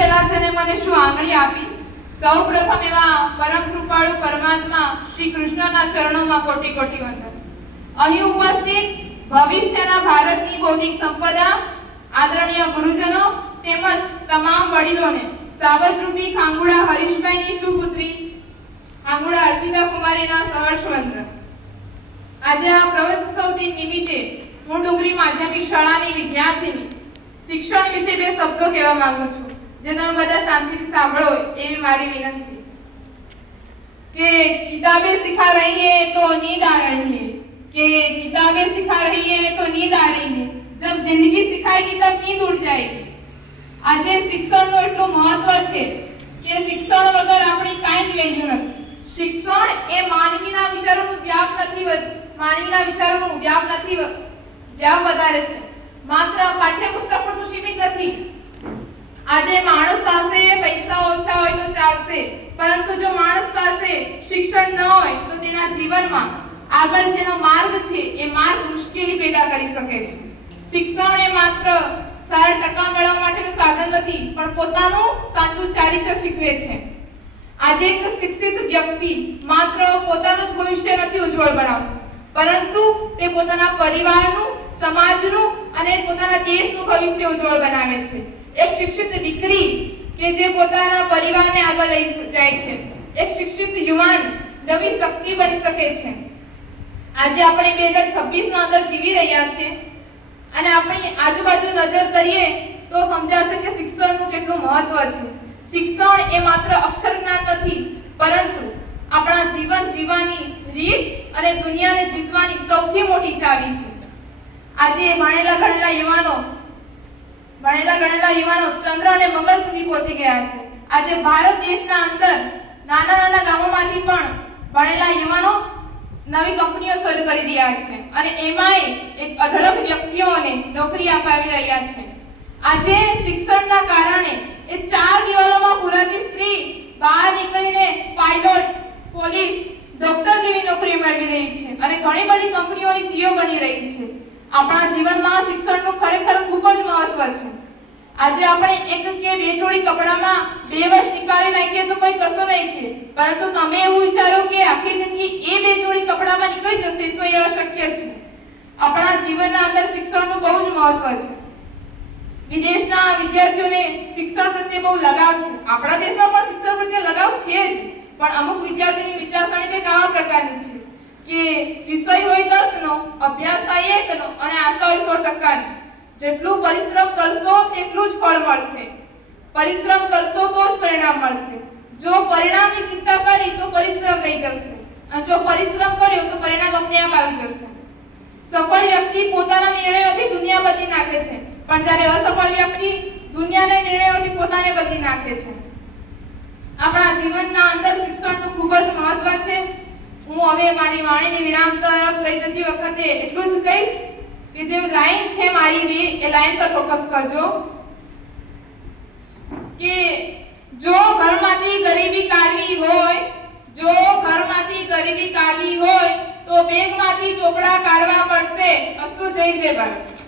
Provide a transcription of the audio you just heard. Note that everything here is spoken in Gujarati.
પહેલા છે ને મને શું આંગળી આપી। સૌપ્રથમ એવા પરમ કૃપાળુ પરમાત્મા શ્રી કૃષ્ણના ચરણોમાં કોટી કોટી વંદન। અહીં ઉપસ્થિત ભવિષ્યના ભારતની બૌદ્ધિક સંપદા આદરણીય ગુરુજનો તેમજ તમામ વડીલોને સાવજરૂપી ખાંગુડા હરીશભાઈની સુપુત્રી ખાંગુડા હર્ષિતા કુમારીના સહર્ષ વંદન। આજે આ પ્રવેશોત્સવ દિન નિમિત્તે હું ડુંગરી માધ્યમિક શાળાની વિદ્યાર્થીની શિક્ષણ વિશે બે શબ્દો કહેવા માંગુ છું, જે તમે બધા શાંતિથી સાંભળો એવી મારી વિનંતી। કે કિતાબें सिखा रही है तो नींद आ रही है, कि किताबें सिखा रही है तो नींद आ रही है, जब जिंदगी सिखाएगी तब नींद उड़ जाएगी। આજે શિક્ષણનું એટલું મહત્વ છે કે શિક્ષણ વગર આપણી કાંઈ જ વેલ્યુ નથી। શિક્ષણ એ માનવીના વિચારોનું વ્યાપ વધારે છે, માત્ર પાઠ્યપુસ્તક પૂરતું સીમિત નથી। આજે માણસ પાસે પૈસા ઓછા હોય તો ચાલશે, પરંતુ જો માણસ પાસે શિક્ષણ ન હોય તો તેના જીવનમાં આગળ જેનો માર્ગ છે એ માર્ગ મુશ્કેલી પેદા કરી શકે છે। શિક્ષણ એ માત્ર સારા ટકા મેળવવા માટેનું સાધન નથી, પણ પોતાનું સાચું ચારિત્ર શીખવે છે। આજે એક શિક્ષિત વ્યક્તિ માત્ર પોતાનું જ ભવિષ્ય નથી ઉજ્જવળ બનાવતો, પરંતુ તે પોતાના પરિવારનું, સમાજનું અને પોતાના દેશનું ભવિષ્ય ઉજ્જવળ બનાવે છે। એક શિક્ષિત દીકરી કે જે પોતાના પરિવારને આગળ લઈ જાય છે, એક શિક્ષિત યુવાન નવી શક્તિ બની શકે છે। આજે આપણે 2026 ના અંદર જીવી રહ્યા છીએ અને આપણી આજુબાજુ નજર કરીએ તો સમજાશે કે શિક્ષણનું કેટલું મહત્વ છે। શિક્ષણ એ માત્ર અક્ષર જ્ઞાન નથી, પરંતુ આપણા જીવન જીવવાની રીત અને દુનિયાને જીતવાની સૌથી મોટી ચાવી છે। આજે ભણેલા ગણેલા યુવાનો ચંદ્ર અને મંગળ સુધી પહોંચી ગયા છે। આજે ભારત દેશના અંદર નાના નાના ગામોમાંથી પણ ભણેલા યુવાનો નવી કંપનીઓ શરૂ કરી રહ્યા છે અને એમાંય એક અઢળક વ્યક્તિઓને નોકરી અપાવી રહ્યા છે। આજે શિક્ષણના કારણે એ ચાર દિવાલોમાં પૂરાતી સ્ત્રી બહાર નીકળીને પાયલોટ, પોલીસ, ડોક્ટર જેવી નોકરી મેળવી રહી છે અને ઘણી બધી કંપનીઓની સીઈઓ બની રહી છે। આપણા જીવનમાં શિક્ષણનું ખરેખર ખૂબ જ મહત્વ છે। આજે આપણે એક કે બે જોડી કપડામાં 2 વર્ષ નીકાળી નાખીએ તો કોઈ કશું નહીં કહે, પરંતુ તમે એવું વિચારો કે આખી જિંદગી એ 2 જોડી કપડામાં નીકળી જશે તો એ અશક્ય છે। આપણા જીવનના અંદર શિક્ષણનું બહુ જ મહત્વ છે। વિદેશના વિદ્યાર્થીઓને શિક્ષણ પ્રત્યે બહુ લગાવ છે। આપણા દેશમાં પણ શિક્ષણ પ્રત્યે લગાવ છે જ, પણ અમુક વિદ્યાર્થીની વિચારસરણી કંઈક આવા પ્રકારની છે કે વિષય હોય 10 નો, અભ્યાસ થાય 1 નો અને આશા હોય 100% ની। જેટલું પરિશ્રમ કરશો તેટલું જ ફળ મળશે। પરિશ્રમ કરશો તો જ પરિણામ મળશે। જો પરિણામની ચિંતા કરી તો પરિશ્રમ રહી જશે, અને જો પરિશ્રમ કર્યો તો પરિણામ अपने आप આવી જશે। સફળ વ્યક્તિ પોતાના નિર્ણયોથી દુનિયા બદલી નાખે છે, પણ જ્યારે અસફળ વ્યક્તિ દુનિયાના નિર્ણયોથી પોતાને બદલી નાખે છે। આપણા જીવનના અંદર શિક્ષણનું ખૂબ જ મહત્વ છે। હું હવે મારી વાણીની વિરામ તરફ લઈ જતી વખતે એટલું જ કહીશ કે જે લાઈન છે મારી એ લાઈન પર ફોકસ કરજો કે જો ઘરમાંથી ગરીબી કાઢવી હોય તો બેગમાંથી ચોપડા કાઢવા પડશે। અસ્તુ જય જય ભારત।